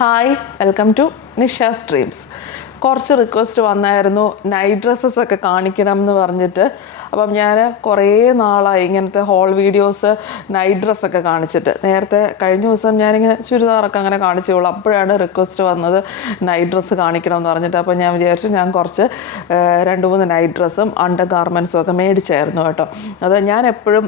Hi welcome to Nisha's dreams. കുറച്ച് request വന്നായിരുന്നു night dresses ഒക്കെ കാണിക്കണം എന്ന് പറഞ്ഞിട്ട്. അപ്പം ഞാൻ കുറേ നാളായി ഇങ്ങനത്തെ ഹോൾ വീഡിയോസ് നൈറ്റ് ഡ്രസ്സൊക്കെ കാണിച്ചിട്ട്. നേരത്തെ കഴിഞ്ഞ ദിവസം ഞാനിങ്ങനെ ചുരിദാറൊക്കെ അങ്ങനെ കാണിച്ചോളൂ. അപ്പോഴാണ് റിക്വസ്റ്റ് വന്നത് നൈറ്റ് ഡ്രസ്സ് കാണിക്കണമെന്ന് പറഞ്ഞിട്ട്. അപ്പോൾ ഞാൻ വിചാരിച്ചു ഞാൻ കുറച്ച് 2-3 നൈറ്റ് ഡ്രസ്സും അണ്ടർ ഗാർമെൻറ്റ്സും ഒക്കെ മേടിച്ചായിരുന്നു കേട്ടോ. അത് ഞാൻ എപ്പോഴും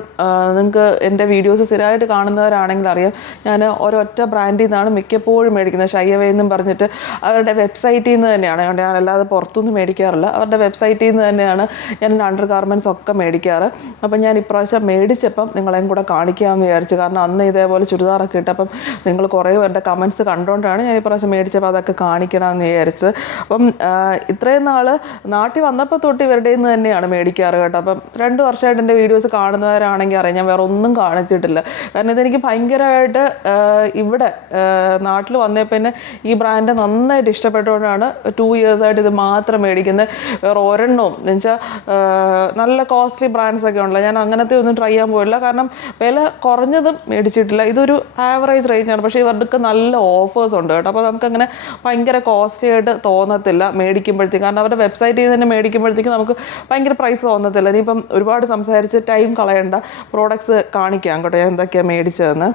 നിങ്ങൾക്ക് എൻ്റെ വീഡിയോസ് സ്ഥിരമായിട്ട് കാണുന്നവരാണെങ്കിൽ അറിയാം, ഞാൻ ഒരൊറ്റ ബ്രാൻഡിൽ നിന്നാണ് മിക്കപ്പോഴും മേടിക്കുന്നത്. ഷൈയവേ എന്നും പറഞ്ഞിട്ട് അവരുടെ വെബ്സൈറ്റിൽ നിന്ന് തന്നെയാണ്. ഞാൻ അല്ലാതെ പുറത്തുനിന്ന് മേടിക്കാറില്ല. അവരുടെ വെബ്സൈറ്റിൽ നിന്ന് തന്നെയാണ് ഞാൻ അണ്ടർ ഗാർമെൻറ്റ്സ് ഒക്കെ മേടിക്കാറ്. അപ്പം ഞാൻ ഇപ്രാവശ്യം മേടിച്ചപ്പം നിങ്ങളെയും കൂടെ കാണിക്കാമെന്ന് വിചാരിച്ചു. കാരണം അന്ന് ഇതേപോലെ ചുരിദാറൊക്കെ ഇട്ടപ്പം നിങ്ങൾ കുറേ പേരുടെ കമൻറ്റ്സ് കണ്ടുകൊണ്ടാണ് ഞാൻ ഇപ്രാവശ്യം മേടിച്ചപ്പോൾ അതൊക്കെ കാണിക്കണമെന്ന് വിചാരിച്ചത്. അപ്പം ഇത്രയും നാൾ നാട്ടിൽ വന്നപ്പോൾ തൊട്ട് ഇവരുടെ നിന്ന് തന്നെയാണ് മേടിക്കാറ് കേട്ടോ. അപ്പം 2 വർഷമായിട്ട് എൻ്റെ വീഡിയോസ് കാണുന്നവരാണെങ്കിൽ അറിയാം, ഞാൻ വേറെ ഒന്നും കാണിച്ചിട്ടില്ല. കാരണം ഇതെനിക്ക് ഭയങ്കരമായിട്ട് ഇവിടെ നാട്ടിൽ വന്നേ പിന്നെ ഈ ബ്രാൻഡ് നന്നായിട്ട് ഇഷ്ടപ്പെട്ടുകൊണ്ടാണ് 2 ഇയേഴ്സായിട്ട് ഇത് മാത്രം മേടിക്കുന്നത്. വേറെ ഒരെണ്ണവും എന്നുവെച്ചാൽ നല്ല കോസ്റ്റ്ലി ബ്രാൻഡ്സ് ഒക്കെ ഉണ്ടല്ലോ, ഞാൻ അങ്ങനത്തെ ഒന്നും ട്രൈ ചെയ്യാൻ പോയില്ല. കാരണം വില കുറഞ്ഞതും മേടിച്ചിട്ടില്ല. ഇതൊരു ആവറേജ് റേഞ്ചാണ്, പക്ഷേ ഇവർക്ക് നല്ല ഓഫേഴ്സ് ഉണ്ട് കേട്ടോ. അപ്പോൾ നമുക്കങ്ങനെ ഭയങ്കര കോസ്റ്റ്ലി ആയിട്ട് തോന്നത്തില്ല മേടിക്കുമ്പോഴത്തേക്ക്. കാരണം അവരുടെ വെബ്സൈറ്റിൽ തന്നെ മേടിക്കുമ്പോഴത്തേക്ക് നമുക്ക് ഭയങ്കര പ്രൈസ് തോന്നത്തില്ല. ഇനിയിപ്പം ഒരുപാട് സംസാരിച്ച് ടൈം കളയണ്ട, പ്രോഡക്ട്സ് കാണിക്കാം കേട്ടോ ഞാൻ എന്തൊക്കെയാണ് മേടിച്ചതെന്ന്.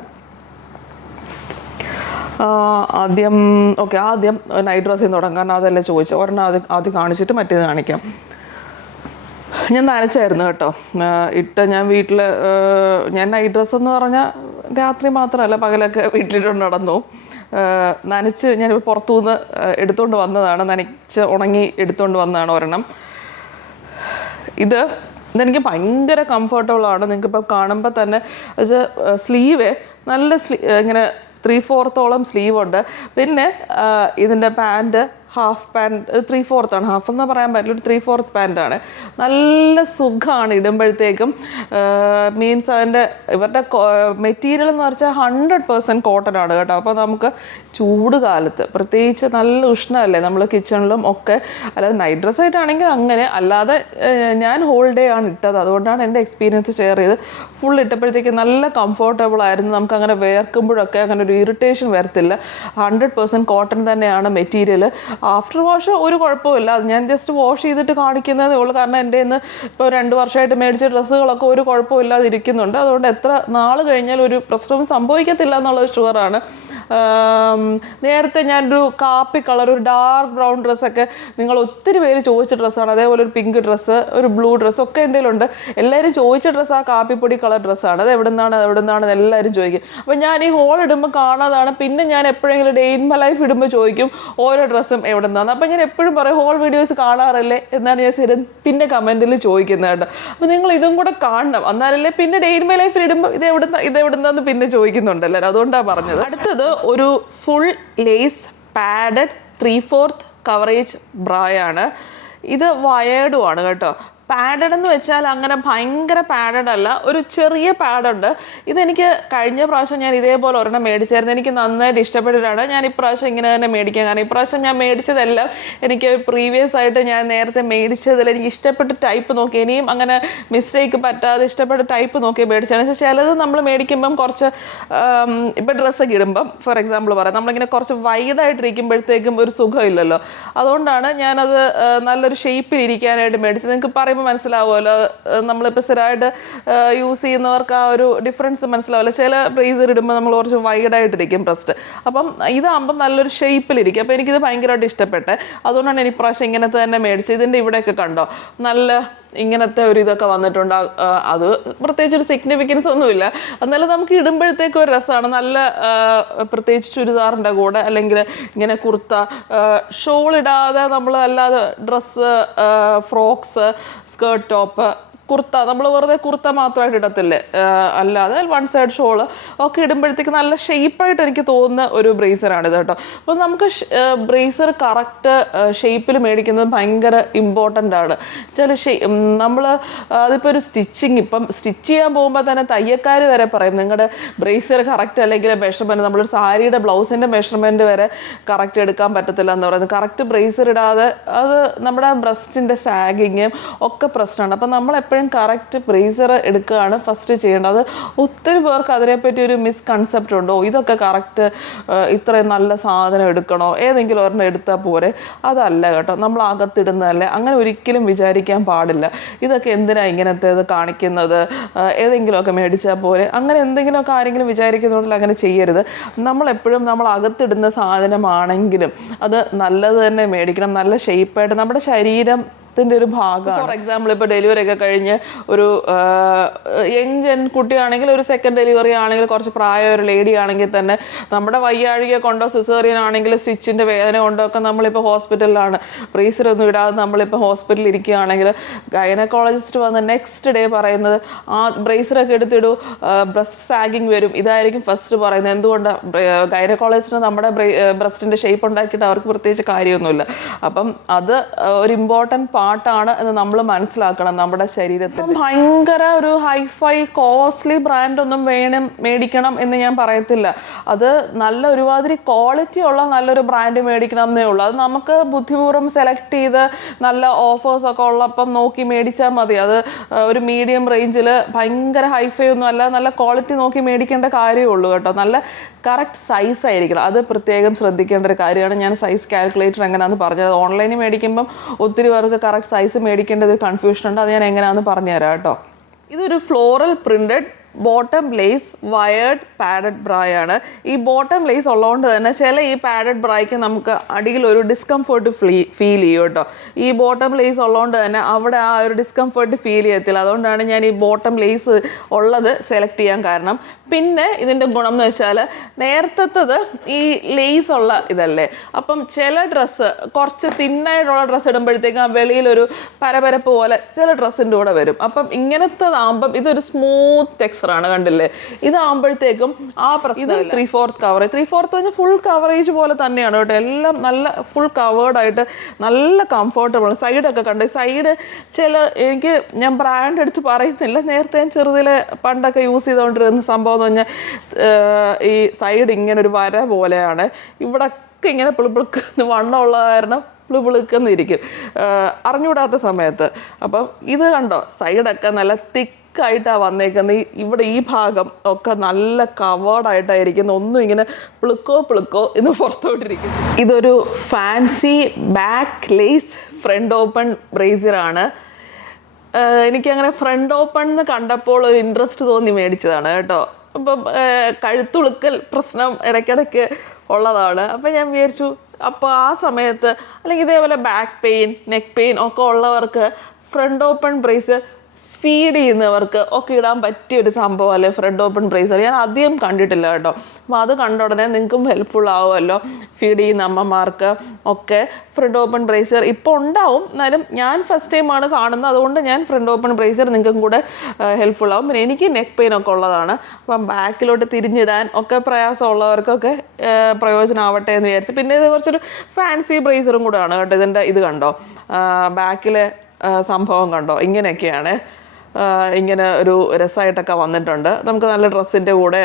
ആദ്യം നൈറ്റ് ഡ്രസ്സിൽ നിന്ന് തുടങ്ങാം. കാരണം അതല്ലേ ചോദിച്ചു. ഒരെണ്ണം ആദ്യം കാണിച്ചിട്ട് മറ്റേത് കാണിക്കാം. ഞാൻ നനച്ചായിരുന്നു കേട്ടോ ഞാൻ വീട്ടിൽ. ഞാൻ നൈറ്റ് ഡ്രസ്സ് എന്ന് പറഞ്ഞാൽ രാത്രി മാത്രമല്ല പകലൊക്കെ വീട്ടിലിട്ടുണ്ട് നടന്നു. നനച്ച് ഞാനിപ്പോൾ പുറത്തുനിന്ന് എടുത്തുകൊണ്ട് വന്നതാണ്. നനച്ച് ഉണങ്ങി എടുത്തുകൊണ്ട് വന്നതാണ് ഒരെണ്ണം. ഇതെനിക്ക് ഭയങ്കര കംഫർട്ടബിളാണ്. നിങ്ങൾക്കിപ്പോൾ കാണുമ്പോൾ തന്നെ സ്ലീവ് നല്ല ഇങ്ങനെ 3/4 സ്ലീവ് ഉണ്ട്. പിന്നെ ഇതിൻ്റെ പാൻറ്റ് ഹാഫ് പാൻറ്റ് 3/4 ഹാഫ് എന്ന് പറയാൻ പറ്റില്ല, ഒരു 3/4 പാൻറ്റാണ്. നല്ല സുഖമാണ് ഇടുമ്പോഴത്തേക്കും. മീൻസ് ഇവരുടെ മെറ്റീരിയൽ എന്ന് വെച്ചാൽ 100% കോട്ടൺ ആണ് കേട്ടോ. അപ്പോൾ നമുക്ക് ചൂട് കാലത്ത് പ്രത്യേകിച്ച് നല്ല ഉഷ്ണമല്ലേ നമ്മൾ കിച്ചണിലും ഒക്കെ. അല്ലാതെ നൈറ്റ് ഡ്രസ്സായിട്ടാണെങ്കിൽ അങ്ങനെ, അല്ലാതെ ഞാൻ ഹോൾ ഡേ ആണ് ഇട്ടത്. അതുകൊണ്ടാണ് എൻ്റെ എക്സ്പീരിയൻസ് ഷെയർ ചെയ്ത്. ഫുൾ ഇട്ടപ്പോഴത്തേക്ക് നല്ല കംഫർട്ടബിൾ ആയിരുന്നു. നമുക്ക് അങ്ങനെ വേർക്കുമ്പോഴൊക്കെ അങ്ങനെ ഒരു ഇറിറ്റേഷൻ വരത്തില്ല. 100% കോട്ടൺ തന്നെയാണ് മെറ്റീരിയൽ. ആഫ്റ്റർ വാഷ് ഒരു കുഴപ്പമില്ല. അത് ഞാൻ ജസ്റ്റ് വാഷ് ചെയ്തിട്ട് കാണിക്കുന്നതേ ഉള്ളൂ. കാരണം എൻ്റെ ഇന്ന് ഇപ്പോൾ 2 വർഷമായിട്ട് മേടിച്ച ഡ്രസ്സുകളൊക്കെ ഒരു കുഴപ്പമില്ലാതെ ഇരിക്കുന്നുണ്ട്. അതുകൊണ്ട് എത്ര നാൾ കഴിഞ്ഞാൽ ഒരു പ്രശ്നവും സംഭവിക്കത്തില്ല എന്നുള്ളത് ഷുവറാണ്. നേരത്തെ ഞാനൊരു കാപ്പി കളർ, ഒരു ഡാർക്ക് ബ്രൗൺ ഡ്രസ്സൊക്കെ നിങ്ങൾ ഒത്തിരി പേര് ചോദിച്ച ഡ്രസ്സാണ്. അതേപോലെ ഒരു പിങ്ക് ഡ്രസ്സ്, ഒരു ബ്ലൂ ഡ്രസ്സ് ഒക്കെ എൻ്റെ കയ്യിലുണ്ട്. എല്ലാവരും ചോദിച്ച ഡ്രസ്സ് ആ കാപ്പിപ്പൊടി കളർ ഡ്രസ്സാണ്. അത് എവിടെ നിന്നാണ് എല്ലാവരും ചോദിക്കും. അപ്പോൾ ഞാൻ ഈ ഹോൾ ഇടുമ്പോൾ കാണാതാണ്. പിന്നെ ഞാൻ എപ്പോഴെങ്കിലും ഡേ ഇൻ മൈ ലൈഫ് ഇടുമ്പോൾ ചോദിക്കും ഓരോ ഡ്രസ്സും എവിടെ നിന്നാണ്. അപ്പോൾ ഞാൻ എപ്പോഴും പറയും ഹോൾ വീഡിയോസ് കാണാറില്ലേ എന്നാണ് ഞാൻ സ്ഥിരം പിന്നെ കമൻറ്റിൽ ചോദിക്കുന്നത് കേട്ടോ. അപ്പോൾ നിങ്ങൾ ഇതും കൂടെ കാണണം, എന്നാലല്ലേ പിന്നെ ഡേ ഇൻ മൈ ലൈഫിൽ ഇടുമ്പോൾ ഇതെവിടുന്നാന്ന് പിന്നെ ചോദിക്കുന്നുണ്ടല്ലോ. അതുകൊണ്ടാണ് പറഞ്ഞത്. അടുത്തത് ഒരു ഫുൾ ലേസ് പാഡഡ് 3/4 കവറേജ് ബ്രായാണ്. ഇത് വയേർഡുമാണ് കേട്ടോ. പാഡഡ് എന്ന് വെച്ചാൽ അങ്ങനെ ഭയങ്കര പാഡഡ് അല്ല, ഒരു ചെറിയ പാഡുണ്ട്. ഇതെനിക്ക് കഴിഞ്ഞ പ്രാവശ്യം ഞാൻ ഇതേപോലെ ഒരെണ്ണം മേടിച്ചായിരുന്നു. എനിക്ക് നന്നായിട്ട് ഇഷ്ടപ്പെട്ടിട്ടാണ് ഞാൻ ഇപ്രാവശ്യം ഇങ്ങനെ തന്നെ മേടിക്കാൻ. കാരണം ഇപ്രാവശ്യം ഞാൻ മേടിച്ചതെല്ലാം എനിക്ക് പ്രീവിയസ് ആയിട്ട് ഞാൻ നേരത്തെ മേടിച്ചതിൽ എനിക്ക് ഇഷ്ടപ്പെട്ട ടൈപ്പ് നോക്കി, ഇനിയും അങ്ങനെ മിസ്റ്റേക്ക് പറ്റാതെ ഇഷ്ടപ്പെട്ട ടൈപ്പ് നോക്കി മേടിച്ചാണ്. പക്ഷേ ചിലത് നമ്മൾ മേടിക്കുമ്പം കുറച്ച് ഇപ്പം ഡ്രസ്സൊക്കെ ഇടുമ്പം ഫോർ എക്സാമ്പിൾ പറയാം, നമ്മളിങ്ങനെ കുറച്ച് വൈഡായിട്ടിരിക്കുമ്പോഴത്തേക്കും ഒരു സുഖമില്ലല്ലോ. അതുകൊണ്ടാണ് ഞാനത് നല്ലൊരു ഷേപ്പിൽ ഇരിക്കാനായിട്ട് മേടിച്ചത്. നിങ്ങൾക്ക് മനസ്സിലാവുമല്ലോ, നമ്മളിപ്പോൾ സ്ഥിരമായിട്ട് യൂസ് ചെയ്യുന്നവർക്ക് ആ ഒരു ഡിഫറൻസ് മനസ്സിലാവില്ല. ചില ബ്ലേസർ ഇടുമ്പോൾ നമ്മൾ കുറച്ച് വൈഡായിട്ടിരിക്കും ബ്രസ്റ്റ്. അപ്പം ഇതാകുമ്പം നല്ലൊരു ഷേപ്പിലിരിക്കും. അപ്പോൾ എനിക്കിത് ഭയങ്കരമായിട്ട് ഇഷ്ടപ്പെട്ടെ. അതുകൊണ്ടാണ് എനിക്ക് പ്രാവശ്യം ഇങ്ങനത്തെ തന്നെ മേടിച്ചത്. ഇതിൻ്റെ ഇവിടെയൊക്കെ കണ്ടോ നല്ല ഇങ്ങനത്തെ ഒരു ഇതൊക്കെ വന്നിട്ടുണ്ട്. അത് പ്രത്യേകിച്ച് ഒരു സിഗ്നിഫിക്കൻസ് ഒന്നുമില്ല, എന്നാലും നമുക്ക് ഇടുമ്പോഴത്തേക്കും ഒരു രസമാണ്. നല്ല പ്രത്യേകിച്ച് ചുരിദാറിൻ്റെ കൂടെ അല്ലെങ്കിൽ ഇങ്ങനെ കുർത്ത ഷോൾ ഇടാതെ നമ്മൾ അല്ലാതെ dress, frocks, skirt top, kurta, നമ്മൾ വെറുതെ കുർത്ത മാത്രമായിട്ട് ഇടത്തില്ലേ, അല്ലാതെ 1 സൈഡ് ഷോള് ഒക്കെ ഇടുമ്പോഴത്തേക്ക് നല്ല ഷേപ്പായിട്ട് എനിക്ക് തോന്നുന്ന ഒരു ബ്രേസറാണിത് കേട്ടോ. അപ്പോൾ നമുക്ക് ബ്രേസർ കറക്റ്റ് ഷേപ്പിൽ മേടിക്കുന്നത് ഭയങ്കര ഇമ്പോർട്ടൻ്റ് ആണ്. നമ്മൾ അതിപ്പോൾ ഒരു ഇപ്പം സ്റ്റിച്ച് ചെയ്യാൻ പോകുമ്പോൾ തന്നെ തയ്യക്കാർ വരെ പറയും നിങ്ങളുടെ ബ്രേസർ കറക്റ്റ് അല്ലെങ്കിൽ മെഷർമെൻറ്റ്, നമ്മളൊരു സാരിയുടെ ബ്ലൗസിൻ്റെ മെഷർമെൻറ്റ് വരെ കറക്റ്റ് എടുക്കാൻ പറ്റത്തില്ല എന്ന് പറയുന്നത്. കറക്റ്റ് ബ്രേസർ ഇടാതെ അത് നമ്മുടെ ബ്രസ്റ്റിൻ്റെ സാഗിങ്ങും ഒക്കെ പ്രശ്നമാണ്. അപ്പം നമ്മൾ എപ്പോഴും കറക്റ്റ് ബ്രേസർ എടുക്കുകയാണ് ഫസ്റ്റ് ചെയ്യേണ്ടത്. ഒത്തിരി പേർക്ക് അതിനെപ്പറ്റി ഒരു മിസ്കൺസെപ്റ്റ് ഉണ്ടോ, ഇതൊക്കെ കറക്റ്റ് ഇത്രയും നല്ല സാധനം എടുക്കണോ, ഏതെങ്കിലും ഒരെണ്ണം എടുത്താൽ പോരെ. അതല്ല കേട്ടോ, നമ്മൾ അകത്തിടുന്നതല്ലേ, അങ്ങനെ ഒരിക്കലും വിചാരിക്കാൻ പാടില്ല. ഇതൊക്കെ എന്തിനാണ് ഇങ്ങനത്തേത് കാണിക്കുന്നത്, ഏതെങ്കിലുമൊക്കെ മേടിച്ചാൽ പോരെ, അങ്ങനെ എന്തെങ്കിലുമൊക്കെ ആരെങ്കിലും വിചാരിക്കുന്നുണ്ടെങ്കിൽ അങ്ങനെ ചെയ്യരുത്. നമ്മളെപ്പോഴും നമ്മൾ അകത്തിടുന്ന സാധനമാണെങ്കിലും അത് നല്ലത് തന്നെ മേടിക്കണം, നല്ല ഷേപ്പായിട്ട് നമ്മുടെ ശരീരത്തിൻ്റെ ഒരു ഭാഗമാണ്. ഫോർ എക്സാമ്പിൾ ഇപ്പോൾ ഡെലിവറി ഒക്കെ കഴിഞ്ഞ് ഒരു യങ് കുട്ടിയാണെങ്കിൽ, ഒരു സെക്കൻഡ് ഡെലിവറി ആണെങ്കിൽ, കുറച്ച് പ്രായ ഒരു ലേഡി ആണെങ്കിൽ തന്നെ നമ്മുടെ വയ്യാഴിക കൊണ്ടോ സിസേറിയൻ ആണെങ്കിൽ സ്റ്റിച്ചിൻ്റെ വേദന കൊണ്ടോ ഒക്കെ നമ്മളിപ്പോൾ ഹോസ്പിറ്റലിലാണ്, ബ്രേസറൊന്നും ഇടാതെ നമ്മളിപ്പോൾ ഹോസ്പിറ്റലിൽ ഇരിക്കുകയാണെങ്കിൽ ഗൈനക്കോളജിസ്റ്റ് വന്ന് നെക്സ്റ്റ് ഡേ പറയുന്നത് ആ ബ്രേസറൊക്കെ എടുത്തിടൂ, ബ്രസ്റ്റ് സാഗിങ് വരും, ഇതായിരിക്കും ഫസ്റ്റ് പറയുന്നത്. എന്തുകൊണ്ടാണ്? ഗൈനക്കോളജിസ്റ്റിന് നമ്മുടെ ബ്രസ്റ്റിൻ്റെ ഷേപ്പ് ഉണ്ടാക്കിയിട്ട് അവർക്ക് പ്രത്യേകിച്ച് കാര്യമൊന്നുമില്ല. അപ്പം അത് ഒരു ഇമ്പോർട്ടൻറ്റ് പാർട്ടാണ് എന്ന് നമ്മൾ മനസ്സിലാക്കണം. നമ്മുടെ ശരീരത്തിൽ ഭയങ്കര ഒരു ഹൈഫൈ കോസ്റ്റ്ലി ബ്രാൻഡൊന്നും മേടിക്കണം എന്ന് ഞാൻ പറയത്തില്ല. അത് നല്ല ഒരുമാതിരി ക്വാളിറ്റി ഉള്ള നല്ലൊരു ബ്രാൻഡ് മേടിക്കണം എന്നേ ഉള്ളൂ. അത് നമുക്ക് ബുദ്ധിപൂർവ്വം സെലക്ട് ചെയ്ത് നല്ല ഓഫേഴ്സൊക്കെ ഉള്ളപ്പം നോക്കി മേടിച്ചാൽ മതി. അത് ഒരു മീഡിയം റേഞ്ചിൽ ഭയങ്കര ഹൈഫൈ ഒന്നും അല്ല, നല്ല ക്വാളിറ്റി നോക്കി മേടിക്കേണ്ട കാര്യമേ ഉള്ളൂ കേട്ടോ. നല്ല കറക്റ്റ് സൈസ് ആയിരിക്കണം, അത് പ്രത്യേകം ശ്രദ്ധിക്കേണ്ട ഒരു കാര്യമാണ്. ഞാൻ സൈസ് കാൽക്കുലേറ്റർ എങ്ങനെയാണെന്ന് പറഞ്ഞത്. ഓൺലൈനിൽ മേടിക്കുമ്പം ഒത്തിരി പേർക്ക് കറക്റ്റ് സൈസ് മേടിക്കേണ്ട ഒരു കൺഫ്യൂഷൻ ഉണ്ട്, അത് ഞാൻ എങ്ങനെയാണെന്ന് പറഞ്ഞുതരാം കേട്ടോ. ഇതൊരു floral printed bottom lace wired padded ബ്രായാണ്. ഈ ബോട്ടം ലേസ് ഉള്ളതുകൊണ്ട് തന്നെ ചില ഈ പാഡഡ് ബ്രായ്ക്ക് നമുക്ക് അടിയിൽ ഒരു ഡിസ്കംഫേർട്ട് ഫീൽ ചെയ്യും കേട്ടോ. ഈ ബോട്ടം ലേസ് ഉള്ളതുകൊണ്ട് തന്നെ അവിടെ ആ ഒരു ഡിസ്കംഫേർട്ട് ഫീൽ ചെയ്യത്തില്ല. അതുകൊണ്ടാണ് ഞാൻ ഈ ബോട്ടം ലേസ് ഉള്ളത് സെലക്ട് ചെയ്യാൻ കാരണം. പിന്നെ ഇതിൻ്റെ ഗുണം എന്ന് വെച്ചാൽ നേരത്തത് ഈ ലേസ് ഉള്ള ഇതല്ലേ, അപ്പം ചില ഡ്രസ്സ് കുറച്ച് തിന്നായിട്ടുള്ള ഡ്രസ്സ് ഇടുമ്പോഴത്തേക്കും ആ വെളിയിലൊരു പരപരപ്പ് പോലെ ചില ഡ്രസ്സിൻ്റെ കൂടെ വരും. അപ്പം ഇങ്ങനത്തതാകുമ്പം ഇതൊരു സ്മൂത്ത് ടെക്സ്ചറാണ്, കണ്ടില്ലേ? ഇതാകുമ്പോഴത്തേക്കും ആ പ്രശ്നം 3/4 കവറേജ്, 3/4 കഴിഞ്ഞാൽ ഫുൾ കവറേജ് പോലെ തന്നെയാണ് കേട്ടോ. എല്ലാം നല്ല ഫുൾ കവേർഡായിട്ട് നല്ല കംഫർട്ടബിൾ. സൈഡൊക്കെ കണ്ട് സൈഡ് എനിക്ക് ഞാൻ ബ്രാൻഡ് എടുത്ത് പറയുന്നില്ല, നേരത്തെ ഞാൻ ചെറുതിലെ പണ്ടൊക്കെ യൂസ് ചെയ്തുകൊണ്ടിരുന്ന സംഭവം എന്ന് പറഞ്ഞാൽ ഈ സൈഡ് ഇങ്ങനെ ഒരു വര പോലെയാണ്, ഇവിടൊക്കെ ഇങ്ങനെ പിളിപ്പിളുക്ക് വണ്ണമുള്ള കാരണം പിളിപ്പിളുക്കുന്നിരിക്കും അറിഞ്ഞുകൂടാത്ത സമയത്ത്. അപ്പം ഇത് കണ്ടോ, സൈഡൊക്കെ നല്ല തിക്കായിട്ടാണ് വന്നേക്കുന്നത്. ഇവിടെ ഈ ഭാഗം ഒക്കെ നല്ല കവേർഡായിട്ടായിരിക്കുന്നത്, ഒന്നും ഇങ്ങനെ പിളുക്കോ എന്ന് പുറത്തോട്ടിരിക്കും. ഇതൊരു fancy back lace front open ബ്രേസിയറാണ്. എനിക്കങ്ങനെ ഫ്രണ്ട് ഓപ്പൺ എന്ന് കണ്ടപ്പോൾ ഒരു ഇൻട്രസ്റ്റ് തോന്നി മേടിച്ചതാണ് കേട്ടോ. അപ്പം കഴുത്തുളുക്കൽ പ്രശ്നം ഇടയ്ക്കിടയ്ക്ക് ഉള്ളതാണ്. അപ്പം ഞാൻ വിചാരിച്ചു, അപ്പോൾ ആ സമയത്ത് അല്ലെങ്കിൽ ഇതേപോലെ ബാക്ക് പെയിൻ നെക്ക് പെയിൻ ഒക്കെ ഉള്ളവർക്ക് ഫ്രണ്ട് ഓപ്പൺ ബ്രേസ് ഫീഡ് ചെയ്യുന്നവർക്ക് ഒക്കെ ഇടാൻ പറ്റിയ ഒരു സംഭവം അല്ലേ ഫ്രണ്ട് ഓപ്പൺ ബ്രേസർ. ഞാൻ അധികം കണ്ടിട്ടില്ല കേട്ടോ. അപ്പോൾ അത് കണ്ട ഉടനെ നിങ്ങൾക്കും ഹെൽപ്ഫുൾ ആവുമല്ലോ, ഫീഡ് ചെയ്യുന്ന അമ്മമാർക്ക് ഒക്കെ ഫ്രണ്ട് ഓപ്പൺ ബ്രേസർ ഇപ്പോൾ ഉണ്ടാവും. എന്നാലും ഞാൻ ഫസ്റ്റ് ടൈമാണ് കാണുന്നത്, അതുകൊണ്ട് ഞാൻ ഫ്രണ്ട് ഓപ്പൺ ബ്രേസർ നിങ്ങൾക്കും കൂടെ ഹെൽപ്ഫുൾ ആവും. പിന്നെ എനിക്ക് നെക്ക് പെയിൻ ഒക്കെ ഉള്ളതാണ്, അപ്പം ബാക്കിലോട്ട് തിരിഞ്ഞിടാൻ ഒക്കെ പ്രയാസമുള്ളവർക്കൊക്കെ പ്രയോജനമാവട്ടെ എന്ന് വിചാരിച്ചു. പിന്നെ ഇത് കുറച്ചൊരു ഫാൻസി ബ്രേസറും കൂടെയാണ് കേട്ടോ. ഇതിൻ്റെ ഇത് കണ്ടോ, ബാക്കിലെ സംഭവം കണ്ടോ, ഇങ്ങനെയൊക്കെയാണ്. ഇങ്ങനെ ഒരു രസമായിട്ടൊക്കെ വന്നിട്ടുണ്ട്. നമുക്ക് നല്ല ഡ്രസ്സിൻ്റെ കൂടെ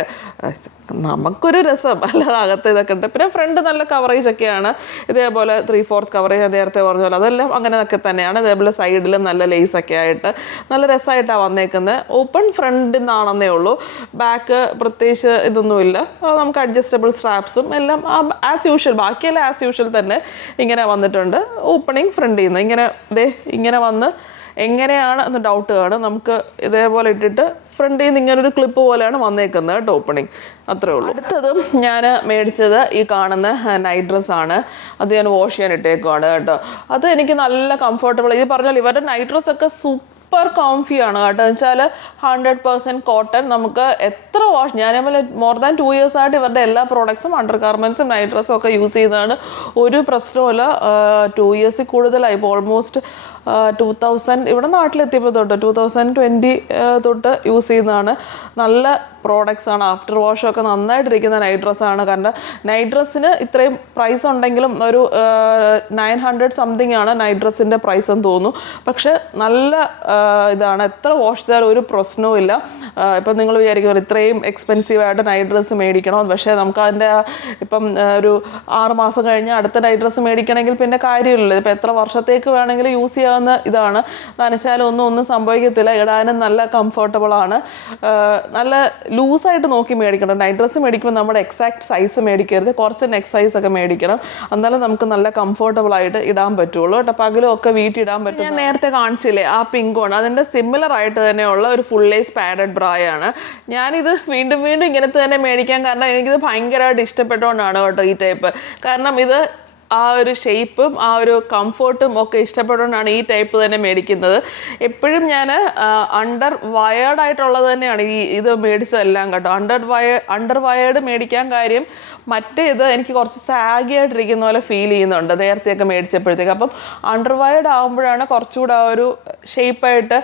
നമുക്കൊരു രസം, അല്ലാതെ അകത്ത് ഇതൊക്കെ ഉണ്ട്. പിന്നെ ഫ്രണ്ട് നല്ല കവറേജ് ഒക്കെയാണ്, ഇതേപോലെ 3/4 കവറേജ് നേരത്തെ പറഞ്ഞ പോലെ അതെല്ലാം അങ്ങനെയൊക്കെ തന്നെയാണ്. ഇതേപോലെ സൈഡിലും നല്ല ലേസൊക്കെ ആയിട്ട് നല്ല രസമായിട്ടാണ് വന്നേക്കുന്നത്. ഓപ്പൺ ഫ്രണ്ടിൽ നിന്നാണെന്നേ ഉള്ളൂ, ബാക്ക് പ്രത്യേകിച്ച് ഇതൊന്നുമില്ല. നമുക്ക് അഡ്ജസ്റ്റബിൾ സ്ട്രാപ്സും എല്ലാം ആസ് യൂഷ്വൽ, ബാക്കിയെല്ലാം ആസ് യൂഷ്വൽ തന്നെ ഇങ്ങനെ വന്നിട്ടുണ്ട്. ഓപ്പണിങ് ഫ്രണ്ടിൽ നിന്ന് ഇങ്ങനെ വന്ന് എങ്ങനെയാണ് എന്ന് ഡൗട്ട് കാണും. നമുക്ക് ഇതേപോലെ ഇട്ടിട്ട് ഫ്രണ്ടിൽ നിന്ന് ഇങ്ങനെ ഒരു ക്ലിപ്പ് പോലെയാണ് വന്നേക്കുന്നത് കേട്ടോ, ഓപ്പണിങ്. അത്രേ ഉള്ളൂ. അടുത്തതും ഞാൻ മേടിച്ചത് ഈ കാണുന്ന നൈറ്റ് ഡ്രസ്സാണ്. അത് ഞാൻ വാഷ് ചെയ്യാൻ ഇട്ടേക്കുവാണ് കേട്ടോ. അത് എനിക്ക് നല്ല കംഫർട്ടബിൾ. ഇത് പറഞ്ഞാൽ ഇവരുടെ നൈറ്റ് ഡ്രസ്സൊക്കെ സൂപ്പർ കോംഫിയാണ് കേട്ടോ. എന്ന് വെച്ചാൽ 100% കോട്ടൺ. നമുക്ക് എത്ര വാഷ്, ഞാനേപോലെ മോർ ദാൻ 2 years ആയിട്ട് ഇവരുടെ എല്ലാ പ്രോഡക്ട്സും അണ്ടർ ഗാർമെൻറ്റ്സും നൈറ്റ് ഡ്രസ്സും ഒക്കെ യൂസ് ചെയ്തതാണ്. ഒരു പ്രശ്നവുമില്ല. 2 years കൂടുതലായി, ഇപ്പോൾ ഓൾമോസ്റ്റ് 2000 ഇവിടെ നാട്ടിലെത്തിയപ്പോൾ തൊട്ട് 2020 തൊട്ട് യൂസ് ചെയ്യുന്നതാണ്. നല്ല പ്രോഡക്ട്സ് ആണ്. ആഫ്റ്റർ വാഷൊക്കെ നന്നായിട്ടിരിക്കുന്ന നൈറ്റ് ഡ്രസ്സാണ്. കാരണം നൈറ്റ് ഡ്രസ്സിന് ഇത്രയും പ്രൈസ് ഉണ്ടെങ്കിലും ഒരു 900 സംതിങ് ആണ് നൈറ്റ് ഡ്രസ്സിൻ്റെ പ്രൈസ് എന്ന് തോന്നുന്നു. പക്ഷെ നല്ല ഇതാണ്, എത്ര വാഷ് ചെയ്താലും ഒരു പ്രശ്നവും ഇല്ല. ഇപ്പം നിങ്ങൾ വിചാരിക്കും ഇത്രയും എക്സ്പെൻസീവായിട്ട് നൈറ്റ് ഡ്രസ്സ് മേടിക്കണം, പക്ഷേ നമുക്ക് അതിൻ്റെ ഇപ്പം ഒരു 6 മാസം കഴിഞ്ഞ് അടുത്ത നൈറ്റ് ഡ്രസ്സ് മേടിക്കണമെങ്കിൽ പിന്നെ കാര്യമില്ലല്ലോ. ഇപ്പം എത്ര വർഷത്തേക്ക് വേണമെങ്കിലും യൂസ് ചെയ്യാൻ ഉപയോഗിക്കാവുന്ന ഇതാണ്. നനച്ചാലും ഒന്നും സംഭവിക്കത്തില്ല. ഇടാനും നല്ല കംഫർട്ടബിൾ ആണ്. നല്ല ലൂസായിട്ട് നോക്കി മേടിക്കണം. നൈറ്റ് ഡ്രസ്സ് മേടിക്കുമ്പോൾ നമ്മുടെ എക്സാക്ട് സൈസ് മേടിക്കരുത്, കുറച്ച് നെക്ക് സൈസ് ഒക്കെ മേടിക്കണം. എന്നാലും നമുക്ക് നല്ല കംഫർട്ടബിൾ ആയിട്ട് ഇടാൻ പറ്റുള്ളൂ കേട്ടോ. പകലും ഒക്കെ വീട്ടിൽ ഇടാൻ പറ്റും. ഞാൻ നേരത്തെ കാണിച്ചില്ലേ ആ പിങ്ക് ആണ്, അതിൻ്റെ സിമിലർ ആയിട്ട് തന്നെയുള്ള ഒരു ഫുൾ ലേസ് പാഡഡ് ബ്രായാണ്. ഞാനിത് വീണ്ടും ഇങ്ങനത്തെ തന്നെ മേടിക്കാൻ കാരണം എനിക്കിത് ഭയങ്കരമായിട്ട് ഇഷ്ടപ്പെട്ടുകൊണ്ടാണ് കേട്ടോ ഈ ടൈപ്പ്. കാരണം ഇത് ആ ഒരു ഷേപ്പും ആ ഒരു കംഫർട്ടും ഒക്കെ ഇഷ്ടപ്പെട്ടുകൊണ്ടാണ് ഈ ടൈപ്പ് തന്നെ മേടിക്കുന്നത്. എപ്പോഴും ഞാൻ അണ്ടർ വയേർഡ് ആയിട്ടുള്ളത് തന്നെയാണ് ഇത് മേടിച്ചതെല്ലാം കേട്ടോ. അണ്ടർ വയേർഡ് മേടിക്കാൻ കാര്യം മറ്റേത് എനിക്ക് കുറച്ച് സാഗി ആയിട്ടിരിക്കുന്ന പോലെ ഫീൽ ചെയ്യുന്നുണ്ട് നേരത്തെയൊക്കെ മേടിച്ചപ്പോഴത്തേക്ക്. അപ്പം അണ്ടർ വയേർഡ് ആകുമ്പോഴാണ് കുറച്ചുകൂടെ ആ ഒരു ഷേപ്പായിട്ട്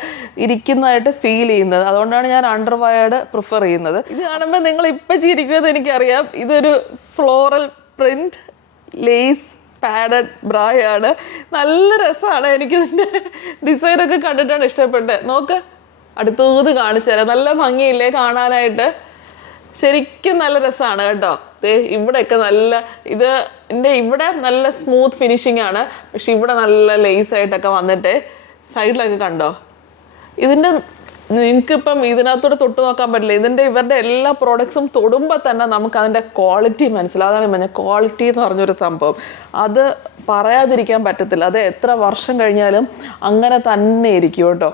ഇരിക്കുന്നതായിട്ട് ഫീൽ ചെയ്യുന്നത്. അതുകൊണ്ടാണ് ഞാൻ അണ്ടർ വയേർഡ് പ്രിഫർ ചെയ്യുന്നത്. ഇത് കാണുമ്പോൾ നിങ്ങൾ ഇപ്പം ചിരിക്കുമെന്ന് എനിക്കറിയാം. ഇതൊരു ഫ്ലോറൽ പ്രിന്റ് ലേസ് പാഡഡ് ബ്രായാണ്. നല്ല രസമാണ്. എനിക്കിതിൻ്റെ ഡിസൈനൊക്കെ കണ്ടിട്ടാണ് ഇഷ്ടപ്പെട്ടത്. നോക്ക്, അടുത്തൂത് കാണിച്ചു തരാം. നല്ല ഭംഗിയില്ലേ കാണാനായിട്ട്? ശരിക്കും നല്ല രസമാണ് കേട്ടോ. ഇവിടെയൊക്കെ നല്ല ഇവിടെ നല്ല സ്മൂത്ത് ഫിനിഷിംഗ് ആണ്. പക്ഷെ ഇവിടെ നല്ല ലേസായിട്ടൊക്കെ വന്നിട്ട് സൈഡിലൊക്കെ കണ്ടോ. ഇതിൻ്റെ നിങ്ങൾക്കിപ്പം ഇതിനകത്തോടെ തൊട്ട് നോക്കാൻ പറ്റില്ല. ഇവരുടെ എല്ലാ പ്രോഡക്ട്സും തൊടുമ്പോൾ തന്നെ നമുക്ക് അതിൻ്റെ ക്വാളിറ്റി മനസ്സിലാവും. അതാണ് പറഞ്ഞ ക്വാളിറ്റി എന്ന് പറഞ്ഞൊരു സംഭവം. അത് പറയാതിരിക്കാൻ പറ്റത്തില്ല. അത് എത്ര വർഷം കഴിഞ്ഞാലും അങ്ങനെ തന്നെ ഇരിക്കും കേട്ടോ.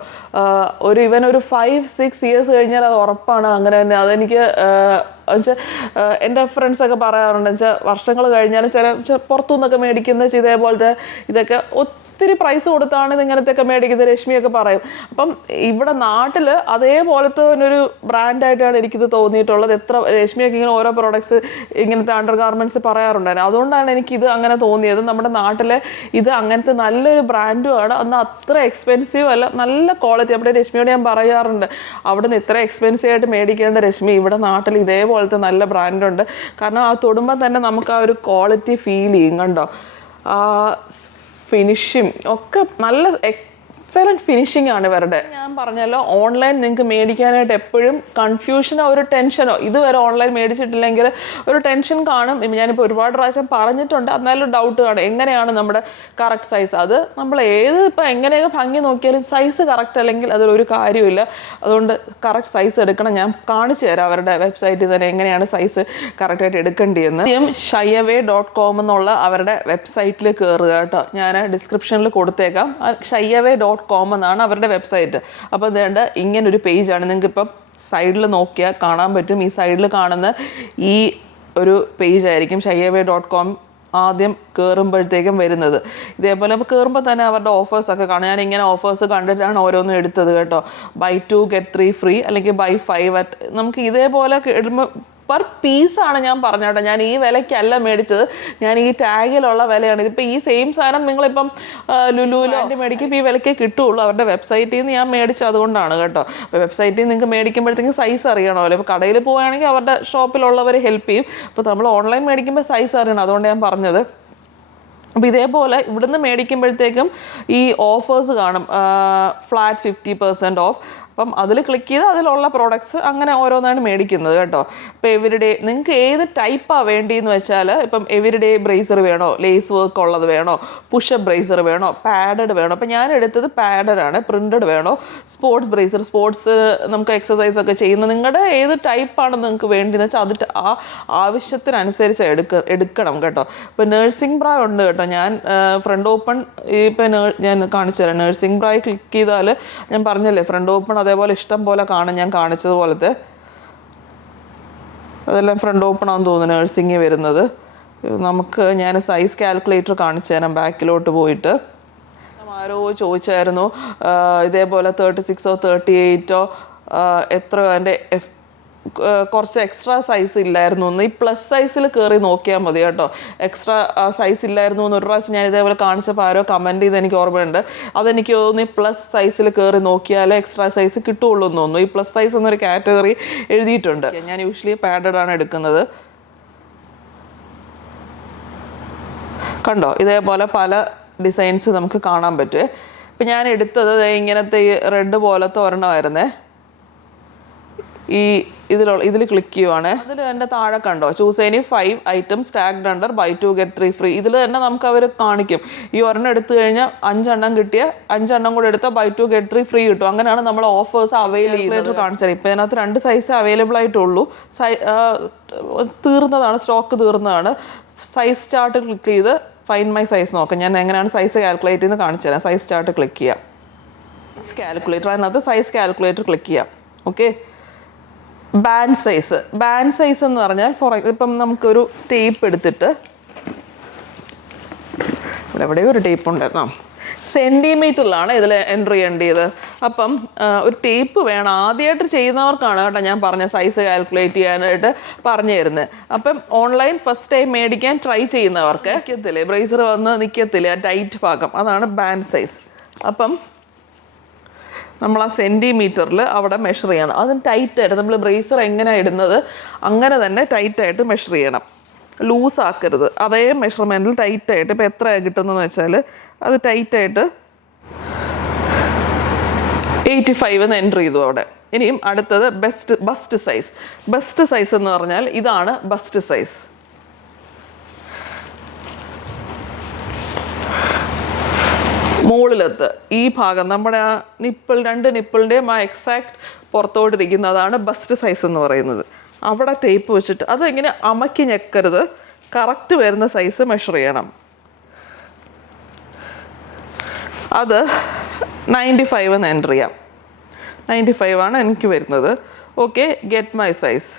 ഇവനൊരു 5-6 ഇയേഴ്സ് കഴിഞ്ഞാൽ അത് ഉറപ്പാണ് അങ്ങനെ തന്നെ. അതെനിക്ക് വെച്ചാൽ എൻ്റെ ഫ്രണ്ട്സൊക്കെ പറയാറുണ്ട് വെച്ചാൽ വർഷങ്ങൾ കഴിഞ്ഞാലും ചില പുറത്തുനിന്നൊക്കെ മേടിക്കുന്ന ഇതേപോലത്തെ ഇതൊക്കെ ഒത്തിരി പ്രൈസ് കൊടുത്താണ് ഇങ്ങനത്തെയൊക്കെ മേടിക്കുന്നത് രശ്മിയൊക്കെ പറയും. അപ്പം ഇവിടെ നാട്ടിൽ അതേപോലത്തെ ഒരു ബ്രാൻഡായിട്ടാണ് എനിക്കിത് തോന്നിയിട്ടുള്ളത്. എത്ര രശ്മിയൊക്കെ ഇങ്ങനെ ഓരോ പ്രോഡക്ട്സ് ഇങ്ങനത്തെ അണ്ടർ ഗാർമെൻറ്റ്സ് പറയാറുണ്ടായിരുന്നു. അതുകൊണ്ടാണ് എനിക്കിത് അങ്ങനെ തോന്നിയത്. നമ്മുടെ നാട്ടിലെ ഇത് അങ്ങനത്തെ നല്ലൊരു ബ്രാൻഡുമാണ്. എന്നാൽ അത്ര എക്സ്പെൻസീവ് അല്ല, നല്ല ക്വാളിറ്റി. അവിടെ രശ്മിയോട് ഞാൻ പറയാറുണ്ട്, അവിടെ നിന്ന് ഇത്ര എക്സ്പെൻസീവ് ആയിട്ട് മേടിക്കേണ്ട രശ്മി ഇവിടെ നാട്ടിൽ ഇതേപോലത്തെ നല്ല ബ്രാൻഡുണ്ട്. കാരണം ആ തൊടുമ്പോൾ തന്നെ നമുക്ക് ആ ഒരു ക്വാളിറ്റി ഫീൽ ചെയ്യും കണ്ടോ. ഫിനിഷിങ് ഒക്കെ നല്ല എക്സലൻറ്റ് ഫിനിഷിംഗ് ആണ് ഇവരുടെ. ഞാൻ പറഞ്ഞല്ലോ ഓൺലൈൻ നിങ്ങൾക്ക് മേടിക്കാനായിട്ട് എപ്പോഴും കൺഫ്യൂഷനോ ഒരു ടെൻഷനോ ഇതുവരെ ഓൺലൈൻ മേടിച്ചിട്ടില്ലെങ്കിൽ ഒരു ടെൻഷൻ കാണും. ഞാനിപ്പോൾ ഒരുപാട് പ്രാവശ്യം പറഞ്ഞിട്ടുണ്ട്. എന്നാലും ഡൗട്ട് കാണും എങ്ങനെയാണ് നമ്മുടെ കറക്റ്റ് സൈസ്. അത് നമ്മൾ ഇപ്പം എങ്ങനെയൊക്കെ ഭംഗി നോക്കിയാലും സൈസ് കറക്റ്റ് അല്ലെങ്കിൽ അതിലൊരു കാര്യമില്ല. അതുകൊണ്ട് കറക്റ്റ് സൈസ് എടുക്കണം. ഞാൻ കാണിച്ചു തരാം അവരുടെ വെബ്സൈറ്റിൽ തന്നെ എങ്ങനെയാണ് സൈസ് കറക്റ്റായിട്ട് എടുക്കേണ്ടതെന്ന്. Shyaway.com എന്നുള്ള അവരുടെ വെബ്സൈറ്റിൽ കയറുക കേട്ടോ. ഞാൻ ഡിസ്ക്രിപ്ഷനിൽ കൊടുത്തേക്കാം. Shyaway.com എന്നാണ് അവരുടെ വെബ്സൈറ്റ്. അപ്പോൾ അതുകൊണ്ട് ഇങ്ങനൊരു പേജാണ്. നിങ്ങൾക്കിപ്പം സൈഡിൽ നോക്കിയാൽ കാണാൻ പറ്റും. ഈ സൈഡിൽ കാണുന്ന ഈ ഒരു പേജായിരിക്കും Shyaway.com ആദ്യം കയറുമ്പോഴത്തേക്കും വരുന്നത്. ഇതേപോലെ അപ്പോൾ കയറുമ്പോൾ തന്നെ അവരുടെ ഓഫേഴ്സൊക്കെ കാണും. ഞാൻ ഇങ്ങനെ ഓഫേഴ്സ് കണ്ടിട്ടാണ് ഓരോന്നും എടുത്തത് കേട്ടോ. buy 2 get 3 ഫ്രീ അല്ലെങ്കിൽ buy 5 നമുക്ക് ഇതേപോലെ ഇടുമ്പോൾ പെർ പീസാണ് ഞാൻ പറഞ്ഞോട്ടോ. ഞാൻ ഈ വിലയ്ക്കല്ല മേടിച്ചത്, ഞാൻ ഈ ടാഗിലുള്ള വിലയാണ്. ഇതിപ്പോൾ ഈ സെയിം സാധനം നിങ്ങളിപ്പം ലുലുവിലോ മേടിക്കുമ്പോൾ ഈ വിലയ്ക്കേ കിട്ടുള്ളൂ. അവരുടെ വെബ്സൈറ്റിൽ നിന്ന് ഞാൻ മേടിച്ചത് അതുകൊണ്ടാണ് കേട്ടോ. അപ്പോൾ വെബ്സൈറ്റിൽ നിന്ന് നിങ്ങൾക്ക് മേടിക്കുമ്പോഴത്തേക്കും സൈസ് അറിയണമല്ലോ. ഇപ്പോൾ കടയിൽ പോവുകയാണെങ്കിൽ അവരുടെ ഷോപ്പിലുള്ളവർ ഹെൽപ്പ് ചെയ്യും. അപ്പോൾ നമ്മൾ ഓൺലൈൻ മേടിക്കുമ്പോൾ സൈസ് അറിയണം. അതുകൊണ്ട് ഞാൻ പറഞ്ഞത്. അപ്പോൾ ഇതേപോലെ ഇവിടുന്ന് മേടിക്കുമ്പോഴത്തേക്കും ഈ ഓഫേഴ്സ് കാണും. Flat 50% of. അപ്പം അതിൽ ക്ലിക്ക് ചെയ്ത് അതിലുള്ള പ്രോഡക്ട്സ് അങ്ങനെ ഓരോന്നാണ് മേടിക്കുന്നത് കേട്ടോ. ഇപ്പോൾ എവരിഡേ നിങ്ങൾക്ക് ഏത് ടൈപ്പാണ് വേണ്ടിയെന്ന് വെച്ചാൽ ഇപ്പം എവരിഡേ ബ്രേസർ വേണോ, ലേസ് വർക്ക് ഉള്ളത് വേണോ, പുഷപ്പ് ബ്രേസർ വേണോ, പാഡഡ് വേണോ. അപ്പം ഞാൻ എടുത്തത് പാഡഡാണ്. പ്രിൻറ്റഡ് വേണോ, സ്പോർട്സ് ബ്രേസർ, സ്പോർട്സ് നമുക്ക് എക്സസൈസ് ഒക്കെ ചെയ്യുന്ന നിങ്ങളുടെ ഏത് ടൈപ്പാണ് നിങ്ങൾക്ക് വേണ്ടിയെന്ന് വെച്ചാൽ അത് ആ ആവശ്യത്തിനനുസരിച്ച് എടുക്കണം കേട്ടോ. ഇപ്പോൾ നേഴ്സിംഗ് ബ്രാ ഉണ്ട് കേട്ടോ. ഞാൻ ഫ്രണ്ട് ഓപ്പൺ ഇപ്പം ഞാൻ കാണിച്ചു തരാം. നേഴ്സിംഗ് ബ്രായി ക്ലിക്ക് ചെയ്താൽ ഞാൻ പറഞ്ഞല്ലേ ഫ്രണ്ട് ഓപ്പൺ അതേപോലെ ഇഷ്ടം പോലെ കാണും. ഞാൻ കാണിച്ചതുപോലത്തെ അതെല്ലാം ഫ്രണ്ട് ഓപ്പൺ ആണെന്ന് തോന്നുന്നു നേഴ്സിംഗ് വരുന്നത്. ഞാൻ സൈസ് കാൽക്കുലേറ്റർ കാണിച്ചു തരാം. ബാക്കിലോട്ട് പോയിട്ട് ആരോ ചോദിച്ചായിരുന്നു ഇതേപോലെ 36 38 എത്രയോ എൻ്റെ കുറച്ച് എക്സ്ട്രാ സൈസ് ഇല്ലായിരുന്നു എന്ന്. ഈ പ്ലസ് സൈസിൽ കയറി നോക്കിയാൽ മതി കേട്ടോ. എക്സ്ട്രാ സൈസ് ഇല്ലായിരുന്നു എന്ന് ഒരു പ്രാവശ്യം ഞാൻ ഇതേപോലെ കാണിച്ചപ്പോൾ ആരോ കമൻറ്റ് ചെയ്ത് എനിക്ക് ഓർമ്മയുണ്ട്. അതെനിക്ക് തോന്നുന്നു ഈ പ്ലസ് സൈസിൽ കയറി നോക്കിയാലേ എക്സ്ട്രാ സൈസ് കിട്ടുള്ളൂ എന്ന് തോന്നുന്നു. ഈ പ്ലസ് സൈസ് എന്നൊരു കാറ്റഗറി എഴുതിയിട്ടുണ്ട്. ഞാൻ യൂഷ്വലി പാഡഡ് ആണ് എടുക്കുന്നത്. കണ്ടോ ഇതേപോലെ പല ഡിസൈൻസ് നമുക്ക് കാണാൻ പറ്റുമേ. ഇപ്പം ഞാൻ എടുത്തത് ഇങ്ങനത്തെ ഈ റെഡ് പോലത്തെ ഒരെണ്ണമായിരുന്നേ. ഇതിൽ ക്ലിക്ക് ചെയ്യുവാണ്. അതിൽ തന്നെ താഴെ കണ്ടോ choose any 5 items tagged under buy 2 get 3 free. ഇതിൽ തന്നെ നമുക്ക് അവർ കാണിക്കും ഈ ഒരെണ്ണം എടുത്തു കഴിഞ്ഞാൽ 5 എണ്ണം കിട്ടിയ 5 എണ്ണം കൂടെ എടുത്താൽ ബൈ 2 get 3 ഫ്രീ കിട്ടും. അങ്ങനെയാണ് നമ്മൾ ഓഫേഴ്സ് അവൈൽ ചെയ്യുന്നത് കാണിച്ചത്. ഇപ്പം ഇതിനകത്ത് 2 സൈസ് അവൈലബിൾ ആയിട്ടുള്ളൂ. തീർന്നതാണ്, സ്റ്റോക്ക് തീർന്നതാണ്. സൈസ് ചാർട്ട് ക്ലിക്ക് ചെയ്ത് ഫൈൻഡ് മൈ സൈസ് നോക്കാം. ഞാൻ എങ്ങനെയാണ് സൈസ് കാൽക്കുലേറ്റ് ചെയ്യുന്നത് കാണിച്ചു തരാം. സൈസ് ചാർട്ട് ക്ലിക്ക് ചെയ്യാം, കാൽക്കുലേറ്റർ, അതിനകത്ത് സൈസ് കാൽക്കുലേറ്റർ ക്ലിക്ക് ചെയ്യാം. ഓക്കെ, ബാൻഡ് സൈസ് എന്ന് പറഞ്ഞാൽ ഇപ്പം നമുക്കൊരു ടേപ്പ് എടുത്തിട്ട് ഇവിടെ എവിടെയോ ഒരു ടേപ്പ് ഉണ്ടായിരുന്നു, സെൻറ്റിമീറ്ററിലാണ് ഇതിൽ എൻട്രി ചെയ്യേണ്ടത്. അപ്പം ഒരു ടേപ്പ് വേണം. ആദ്യമായിട്ട് ചെയ്യുന്നവർക്കാണ് കേട്ടോ ഞാൻ പറഞ്ഞ സൈസ് കാൽക്കുലേറ്റ് ചെയ്യാനായിട്ട് പറഞ്ഞു തരുന്നത്. അപ്പം ഓൺലൈൻ ഫസ്റ്റ് ടൈം മേടിക്കാൻ ട്രൈ ചെയ്യുന്നവർക്ക് നിൽക്കത്തില്ലേ, ബ്രേസർ വന്ന് നിൽക്കത്തില്ലേ, ടൈറ്റ് ഭാഗം, അതാണ് ബാൻഡ് സൈസ്. അപ്പം നമ്മൾ ആ സെൻറ്റിമീറ്ററിൽ അവിടെ മെഷർ ചെയ്യണം. അതും ടൈറ്റായിട്ട് നമ്മൾ ബ്രേസർ എങ്ങനെയാണ് ഇടുന്നത് അങ്ങനെ തന്നെ ടൈറ്റായിട്ട് മെഷർ ചെയ്യണം. ലൂസ് ആക്കരുത്, അതേ മെഷർമെൻറ്റിൽ ടൈറ്റായിട്ട്. ഇപ്പോൾ എത്രയാണ് കിട്ടുന്നതെന്ന് വെച്ചാൽ അത് ടൈറ്റായിട്ട് 85 എന്ന് എൻ്റർ ചെയ്തു അവിടെ. ഇനിയും അടുത്തത് ബസ്റ്റ് സൈസ് എന്ന് പറഞ്ഞാൽ ഇതാണ് ബസ്റ്റ് സൈസ്. മുകളിലത്ത് ഈ ഭാഗം നമ്മുടെ ആ നിപ്പിൾ, 2 നിപ്പിളിൻ്റെയും ആ എക്സാക്ട് പുറത്തോട്ടിരിക്കുന്നതാണ് ബസ്റ്റ് സൈസ് എന്ന് പറയുന്നത്. അവിടെ ടേപ്പ് വെച്ചിട്ട് അതിങ്ങനെ അമക്കി ഞെക്കരുത്, കറക്റ്റ് വരുന്ന സൈസ് മെഷർ ചെയ്യണം. അത് 95 എന്ന് എൻ്റർ ചെയ്യാം. 95 ആണ് എനിക്ക് വരുന്നത്. Okay, get my size.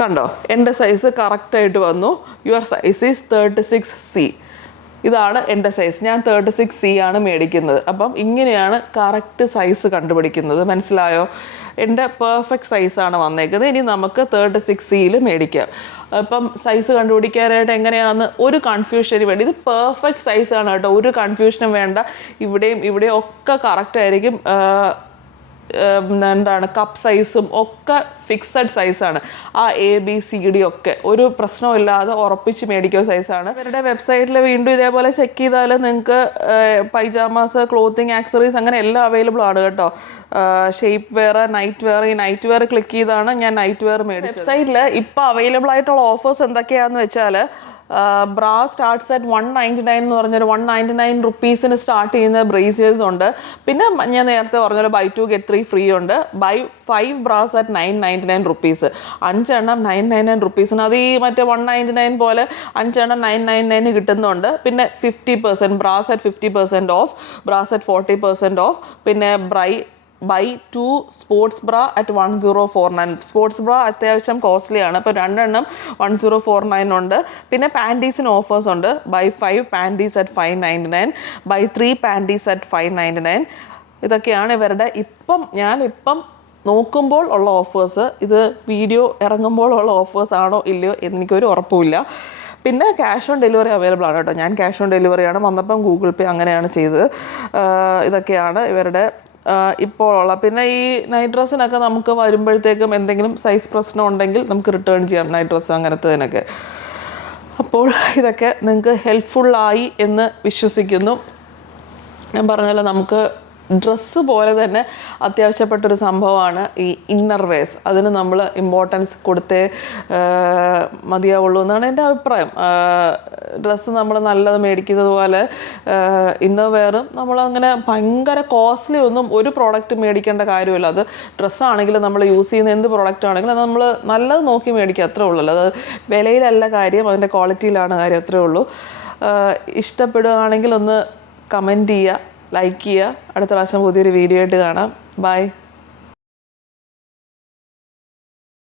കണ്ടോ, എൻ്റെ സൈസ് കറക്റ്റായിട്ട് വന്നു. Your size is 36C. ഇതാണ് എൻ്റെ സൈസ്. ഞാൻ 36C ആണ് മേടിക്കുന്നത്. അപ്പം ഇങ്ങനെയാണ് കറക്റ്റ് സൈസ് കണ്ടുപിടിക്കുന്നത്. മനസ്സിലായോ? എൻ്റെ പെർഫെക്റ്റ് സൈസാണ് വന്നേക്കുന്നത്. ഇനി നമുക്ക് 36Cയിൽ മേടിക്കാം. അപ്പം സൈസ് കണ്ടുപിടിക്കാനായിട്ട് എങ്ങനെയാണെന്ന് ഒരു കൺഫ്യൂഷന് വേണ്ടി, ഇത് പെർഫെക്റ്റ് സൈസാണ് കേട്ടോ, ഒരു കൺഫ്യൂഷനും വേണ്ട. ഇവിടെയും ഒക്കെ കറക്റ്റായിരിക്കും. എന്താണ് കപ്പ് സൈസും ഒക്കെ ഫിക്സഡ് സൈസാണ്. ആ ABCD ഒക്കെ ഒരു പ്രശ്നമില്ലാതെ ഉറപ്പിച്ച് മേടിക്കുന്ന സൈസാണ്. ഇവരുടെ വെബ്സൈറ്റിൽ വീണ്ടും ഇതേപോലെ ചെക്ക് ചെയ്താൽ നിങ്ങൾക്ക് പൈജാമാസ്, ക്ലോത്തിങ്, ആക്സറീസ് അങ്ങനെ എല്ലാം അവൈലബിൾ ആണ് കേട്ടോ. Shape wear, night wear. ഈ നൈറ്റ് വെയർ ക്ലിക്ക് ചെയ്താണ് ഞാൻ നൈറ്റ് വെയർ മേടിച്ചത്. വെബ്സൈറ്റിൽ ഇപ്പോൾ അവൈലബിൾ ആയിട്ടുള്ള ഓഫേഴ്സ് എന്തൊക്കെയാണെന്ന് വെച്ചാൽ ബ്രാ സ്റ്റാർട്ട്സ് അറ്റ് 199 എന്ന് പറഞ്ഞൊരു 199 റുപ്പീസിന് സ്റ്റാർട്ട് ചെയ്യുന്ന ബ്രേസിയേഴ്സ് ഉണ്ട്. പിന്നെ ഞാൻ നേരത്തെ പറഞ്ഞൊരു ബൈ 2 get 3 ഫ്രീ ഉണ്ട്. Buy 5 bras at 999 rupees. 5 എണ്ണം 999 റുപ്പീസിന്. അത് ഈ മറ്റേ 199 പോലെ 5 എണ്ണം 999 കിട്ടുന്നുണ്ട്. പിന്നെ 50% bras at 50% off, bras at 40% off. പിന്നെ buy 2 sports bra at 1049. Sports bra അത്യാവശ്യം കോസ്റ്റ്ലിയാണ്. അപ്പോൾ 2 എണ്ണം 1049 ഉണ്ട്. പിന്നെ പാൻറ്റീസിന് ഓഫേഴ്സ് ഉണ്ട്. Buy 5 panties at 599, buy 3 panties at 599. ഇതൊക്കെയാണ് ഇവരുടെ ഞാനിപ്പം നോക്കുമ്പോൾ ഉള്ള ഓഫേഴ്സ്. ഇത് വീഡിയോ ഇറങ്ങുമ്പോൾ ഉള്ള ഓഫേഴ്സ് ആണോ ഇല്ലയോ എനിക്കൊരു ഉറപ്പുമില്ല. പിന്നെ ക്യാഷ് ഓൺ ഡെലിവറി അവൈലബിൾ ആണ് കേട്ടോ. ഞാൻ ക്യാഷ് ഓൺ ഡെലിവറിയാണ്, വന്നപ്പം ഗൂഗിൾ പേ അങ്ങനെയാണ് ചെയ്തത്. ഇതൊക്കെയാണ് ഇവരുടെ ഇപ്പോൾ ഉള്ള. പിന്നെ ഈ നൈറ്റ് ഡ്രസ്സിനൊക്കെ നമുക്ക് വരുമ്പോഴത്തേക്കും എന്തെങ്കിലും സൈസ് പ്രശ്നം ഉണ്ടെങ്കിൽ നമുക്ക് റിട്ടേൺ ചെയ്യാം, നൈറ്റ് ഡ്രസ്സ് അങ്ങനത്തേതിനൊക്കെ. അപ്പോൾ ഇതൊക്കെ നിങ്ങൾക്ക് ഹെൽപ്ഫുള്ളായി എന്ന് വിശ്വസിക്കുന്നു. ഞാൻ പറഞ്ഞല്ലോ, നമുക്ക് ഡ്രസ്സ് പോലെ തന്നെ അത്യാവശ്യപ്പെട്ടൊരു സംഭവമാണ് ഈ ഇന്നർ വെയർസ്. അതിന് നമ്മൾ ഇമ്പോർട്ടൻസ് കൊടുത്തേ മതിയാവുള്ളൂ എന്നാണ് എൻ്റെ അഭിപ്രായം. ഡ്രസ്സ് നമ്മൾ നല്ലത് മേടിക്കുന്നത് പോലെ ഇന്നർ വെയറും നമ്മളങ്ങനെ ഭയങ്കര കോസ്റ്റ്ലി ഒന്നും ഒരു പ്രോഡക്റ്റ് മേടിക്കേണ്ട കാര്യമില്ല. അത് ഡ്രസ്സാണെങ്കിലും നമ്മൾ യൂസ് ചെയ്യുന്ന എന്ത് പ്രോഡക്റ്റ് ആണെങ്കിലും അത് നമ്മൾ നല്ലത് നോക്കി മേടിക്കുക, അത്രേ ഉള്ളൂ. അത് വിലയിലല്ല കാര്യം, അതിൻ്റെ ക്വാളിറ്റിയിലാണ് കാര്യം, അത്രേ ഉള്ളൂ. ഇഷ്ടപ്പെടുകയാണെങ്കിൽ ഒന്ന് കമൻറ്റ് ചെയ്യുക, ലൈക്ക് ചെയ്യുക. അടുത്ത പ്രാവശ്യം പുതിയൊരു വീഡിയോ ആയിട്ട് കാണാം. ബൈ.